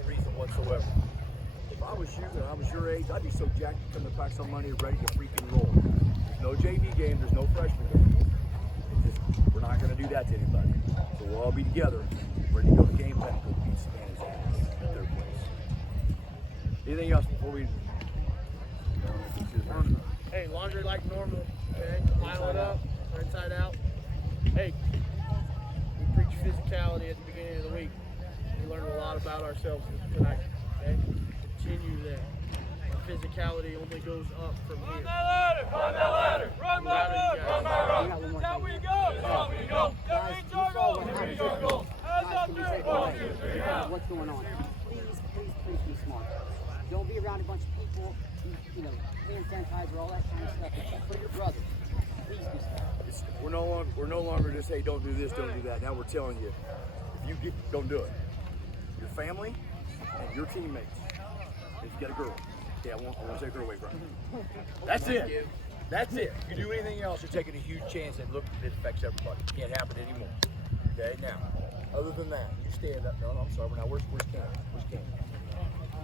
no reason whatsoever. If I was you and I was your age, I'd be so jacked to come to practice on Monday ready to freaking roll. There's no JV game, there's no freshman game. We're not going to do that to anybody. So we'll all be together, ready to go to game plan, go beat Spanish ass at their place. Anything else before we... Hey, laundry like normal, okay? Pile it up, inside out. Hey, we preach physicality at the beginning of the week. We learned a lot about ourselves tonight, okay? Continue that. Physicality only goes up from here. Run that ladder! Run my ladder! Run my road! Down we go! Down we go! Down we go! Down we go! What's going on? Please be smart. Don't be around a bunch of people, you know, hand sanitizer, all that kind of stuff, except for your brother. Please be smart. We're no longer just, hey, don't do this, don't do that. Now we're telling you, if you get, don't do it. Your family and your teammates. If you get a girl, yeah, I won't take her away from you. That's it. That's it. If you do anything else, you're taking a huge chance, and look, it affects everybody. It can't happen anymore. Okay, now, other than that, you stand up. No, I'm sorry. Now, where's Cam? Where's Cam?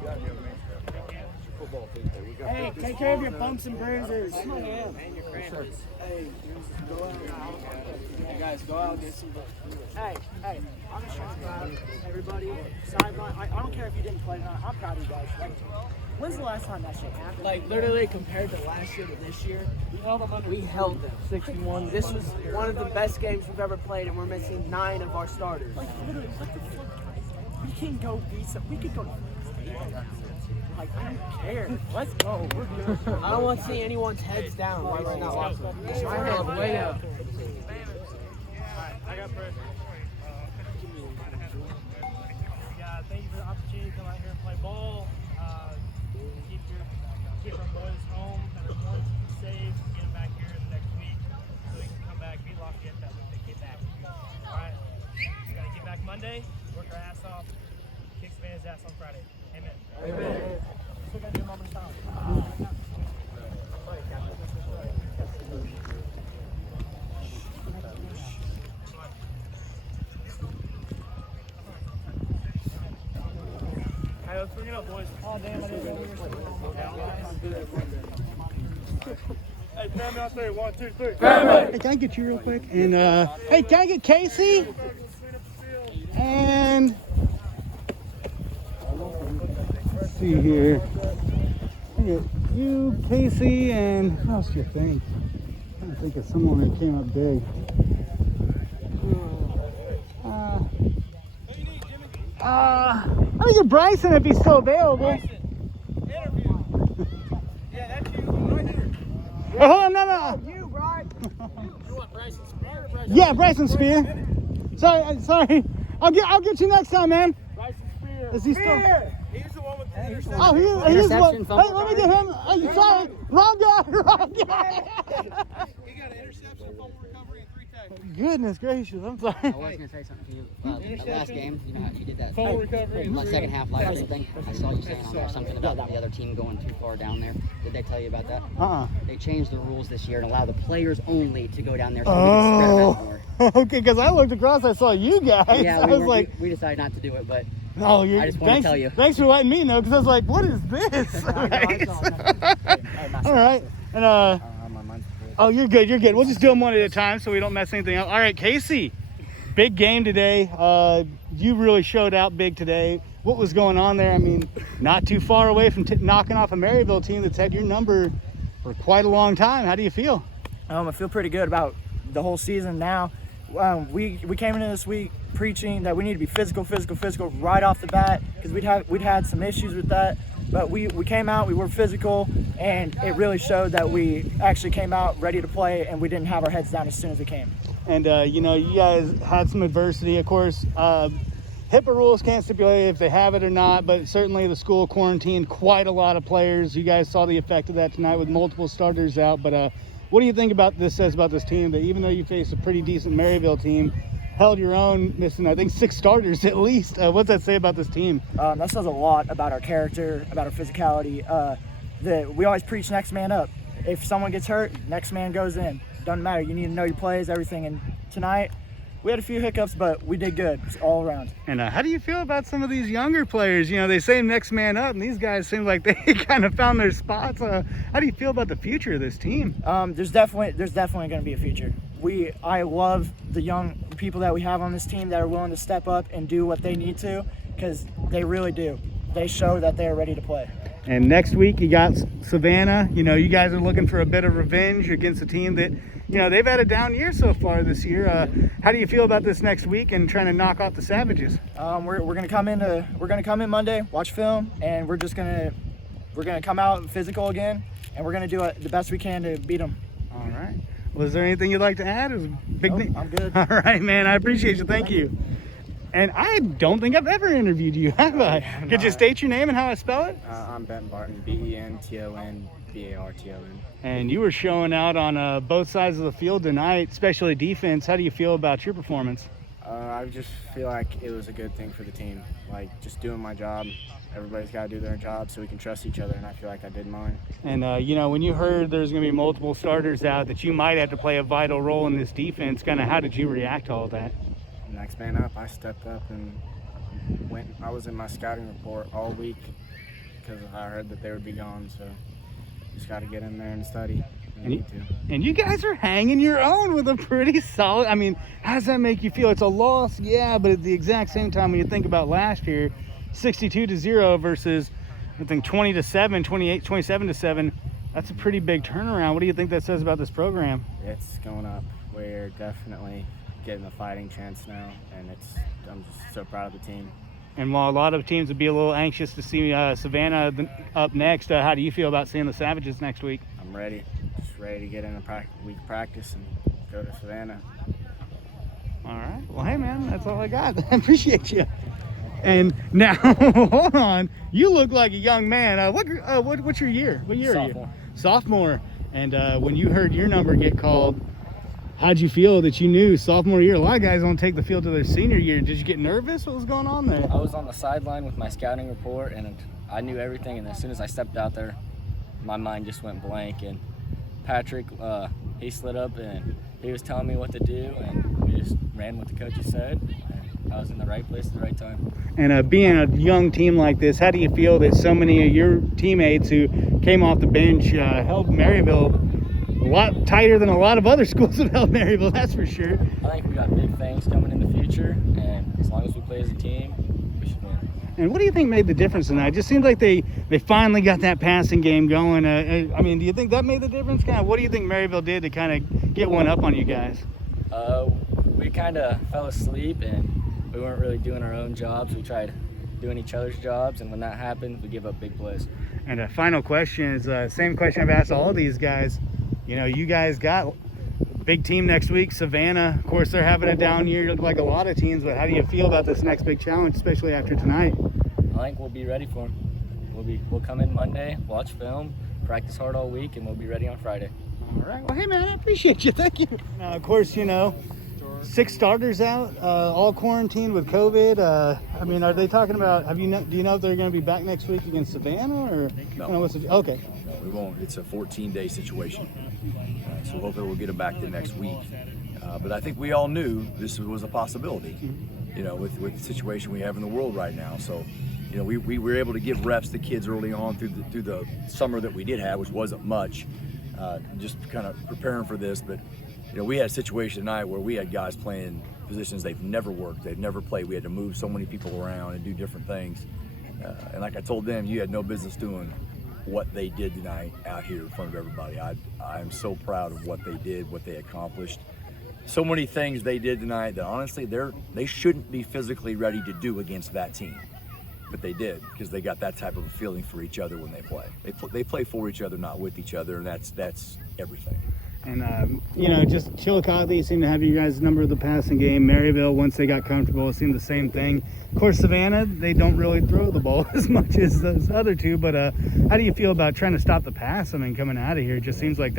You got to be able to make it's your football thing there. We got hey, take care of your bumps and bruises. And your cramps. Hey, go out. You guys, go out and get some. Hey, I'm just proud of everybody. Sideline. I don't care if you didn't play or not. I'm proud of you guys. Like, when's the last time that shit happened? Like, literally compared to last year to this year, we held them 61. This was one of the best games we've ever played, and we're missing 9 of our starters. Like, literally, what the fuck? We can go beat some. We could go to like, I don't care. Let's go. We're good. I don't want to see anyone's heads down right now. My head way up. I got pressure. Yeah, thank you for the opportunity to come out here and play ball. Keep our boys home that are quarantined safe, get them back here in the next week so we can come back, beat Lafayette that week they get back. All right, we got to get back Monday, work our ass off, kick Savannah's ass on Friday. Amen. Amen. Still got to do moment style. All right, let's bring it up, boys. Oh, damn, I didn't know we were Hey, family, I'll say 1, 2, 3. Hey, can I get you real quick? And hey, can I get Kacy? And let's see here. I get you, Kacy, and who else do you think? I'm trying to think of someone that came up big. Let me get Brycen if he's still available. Oh, hold on, no. You, Brian. You want Brycen Spear or Brycen? Yeah, Brycen Spear. Sorry. I'll get you next time, man. Brycen Spear. Is he still? He's the one with the interception. Oh, he's one. Hey, let me get him. Hey, sorry, wrong guy. He got an interception, fumble recovery, and 3 tackles. Goodness gracious, I'm sorry. I was going to say something to you. That last game, you know how you did that second half live thing? I saw you saying on there something about the other team going too far down there. Did they tell you about that? They changed the rules this year and allow the players only to go down there so we can spread them out more. Okay, because I looked across, I saw you guys. Yeah, I was like, we decided not to do it, but no, I just want to tell you. Thanks for letting me know, because I was like, what is this? All right. And oh, you're good. We'll just do them one at a time so we don't mess anything up. All right, Kacy, big game today. You really showed out big today. What was going on there? I mean, not too far away from knocking off a Maryville team that's had your number for quite a long time. How do you feel? I feel pretty good about the whole season now. We came into this week preaching that we need to be physical right off the bat because we'd had some issues with that. But we came out, we were physical, and it really showed that we actually came out ready to play, and we didn't have our heads down as soon as we came. And, you know, you guys had some adversity, of course. HIPAA rules can't stipulate if they have it or not, but certainly the school quarantined quite a lot of players. You guys saw the effect of that tonight with multiple starters out. But what do you think about this says about this team, that even though you faced a pretty decent Maryville team, held your own, missing, I think, 6 starters at least. What's that say about this team? That says a lot about our character, about our physicality. That we always preach next man up. If someone gets hurt, next man goes in. Doesn't matter. You need to know your plays, everything. And tonight, We had a few hiccups, but we did good all around. And how do you feel about some of these younger players? You know, they say next man up, and these guys seem like they kind of found their spots. How do you feel about the future of this team? There's definitely going to be a future. I love the young people that we have on this team that are willing to step up and do what they need to, because they really do. They show that they are ready to play. And next week you got Savannah. You know, you guys are looking for a bit of revenge against a team that, you know, they've had a down year so far this year. How do you feel about this next week and trying to knock off the Savages? We're gonna come in Monday, watch film, and we're gonna come out physical again, and we're gonna do the best we can to beat them. All right. Well, is there anything you'd like to add? I'm good. All right, man. I appreciate you. Thank you. And I don't think I've ever interviewed you, have I? Could you state your name and how I spell it? I'm Benton Barton, Benton Barton. And you were showing out on both sides of the field tonight, especially defense. How do you feel about your performance? I just feel like it was a good thing for the team. Like, just doing my job. Everybody's got to do their job so we can trust each other, and I feel like I did mine. And, you know, when you heard there's going to be multiple starters out, that you might have to play a vital role in this defense, kind of how did you react to all that? Next man up, I stepped up and I was in my scouting report all week because I heard that they would be gone, so just got to get in there and study. And you guys are hanging your own with a pretty solid. I mean, how does that make you feel? It's a loss, yeah, but at the exact same time, when you think about last year, 62-0 versus, I think, 20-7, 27-7. That's a pretty big turnaround. What do you think that says about this program? It's going up. We're definitely getting a fighting chance now, and I'm just so proud of the team. And while a lot of teams would be a little anxious to see Savannah up next, how do you feel about seeing the Savages next week? I'm ready. Just ready to get in a week of practice and go to Savannah. All right. Well, hey, man, that's all I got. I appreciate you. And now, hold on. You look like a young man. What's your year? What year Sophomore. are you? Sophomore. And when you heard your number get called, how'd you feel that you knew sophomore year? A lot of guys don't take the field to their senior year. Did you get nervous? What was going on there? I was on the sideline with my scouting report, and I knew everything. And as soon as I stepped out there, my mind just went blank. And Patrick, he slid up, and he was telling me what to do, and we just ran what the coaches said. And I was in the right place at the right time. And being a young team like this, how do you feel that so many of your teammates who came off the bench held Maryville a lot tighter than a lot of other schools have held Maryville, that's for sure? I think we got big things coming in the future, and as long as we play as a team, we should win. And what do you think made the difference tonight? It just seems like they finally got that passing game going. I mean, do you think that made the difference? Kind of, what do you think Maryville did to kind of get one up on you guys? We kind of fell asleep, and we weren't really doing our own jobs. We tried doing each other's jobs, and when that happened, we give up big plays. And a final question is the same question I've asked all these guys. You know, you guys got big team next week, Savannah. Of course, they're having a down year like a lot of teams, but how do you feel about this next big challenge, especially after tonight? I think we'll be ready for them. We'll come in Monday, watch film, practice hard all week, and we'll be ready on Friday. All right. Well, hey, man, I appreciate you. Thank you. Of course, you know, 6 starters out, all quarantined with COVID. I mean, are they talking about? Do you know if they're going to be back next week against Savannah or? No. Okay. No, we won't. It's a 14-day situation, so hopefully we'll get them back the next week. But I think we all knew this was a possibility. You know, with the situation we have in the world right now. So, you know, we were able to give reps to kids early on through the summer that we did have, which wasn't much. Just kind of preparing for this, but. You know, we had a situation tonight where we had guys playing positions they've never worked, they've never played. We had to move so many people around and do different things. And like I told them, you had no business doing what they did tonight out here in front of everybody. I'm so proud of what they did, what they accomplished. So many things they did tonight that honestly they shouldn't be physically ready to do against that team. But they did, because they got that type of a feeling for each other when they play. They play for each other, not with each other, and that's everything. And, you know, just Chillicothe seemed to have you guys' number of the passing game. Maryville, once they got comfortable, it seemed the same thing. Of course, Savannah, they don't really throw the ball as much as those other two. But how do you feel about trying to stop the pass? I mean, coming out of here, it just seems like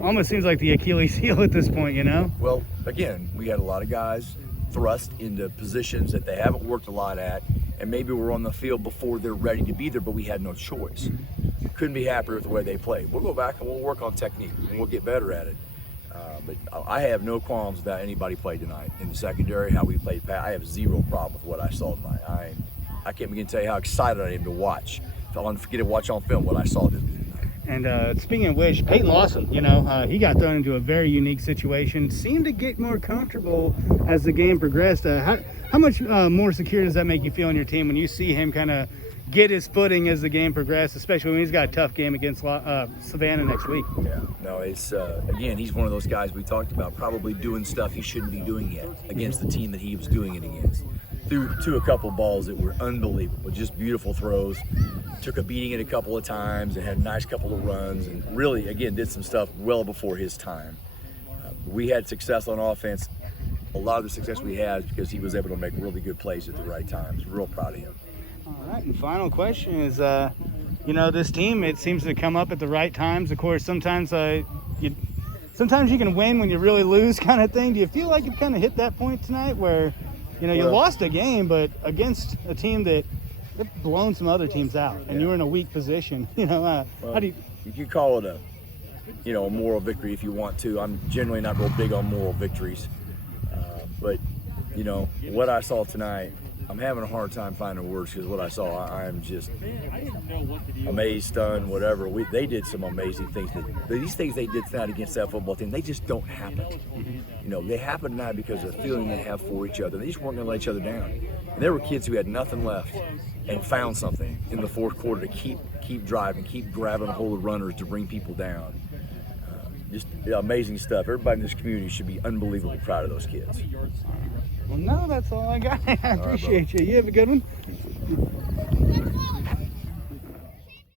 almost seems like the Achilles heel at this point, you know? Well, again, we had a lot of guys thrust into positions that they haven't worked a lot at, and maybe we're on the field before they're ready to be there, but we had no choice. Couldn't be happier with the way they played. We'll go back and we'll work on technique and we'll get better at it. But I have no qualms with how anybody played tonight. In the secondary, how we played, I have zero problem with what I saw tonight. I can't begin to tell you how excited I am to watch. If I want to forget to watch on film what I saw this tonight. And speaking of which, Peyton Lawson, he got thrown into a very unique situation. Seemed to get more comfortable as the game progressed. How much more secure does that make you feel in your team when you see him kind of get his footing as the game progressed, especially when he's got a tough game against Savannah next week? Yeah, no, it's again, he's one of those guys we talked about, probably doing stuff he shouldn't be doing yet against the team that he was doing it against. Threw to a couple balls that were unbelievable, just beautiful throws. Took a beating it a couple of times and had a nice couple of runs, and really, again, did some stuff well before his time. We had success on offense. A lot of the success we had is because he was able to make really good plays at the right times. Real proud of him. All right, and final question is, this team, it seems to come up at the right times. Of course, sometimes you can win when you really lose kind of thing. Do you feel like it kind of hit that point tonight where, you lost a game, but against a team that blown some other teams out, and you were in a weak position? How do you... You can call it a moral victory if you want to. I'm generally not real big on moral victories. But, what I saw tonight, I'm having a hard time finding words because what I saw, I'm just amazed, stunned, whatever. They did some amazing things. These things they did tonight against that football team, they just don't happen. They happen tonight because of the feeling they have for each other. They just weren't going to let each other down. And there were kids who had nothing left and found something in the fourth quarter to keep driving, keep grabbing a hold of runners to bring people down. Just amazing stuff. Everybody in this community should be unbelievably proud of those kids. Well, no, that's all I got. I appreciate you. You have a good one.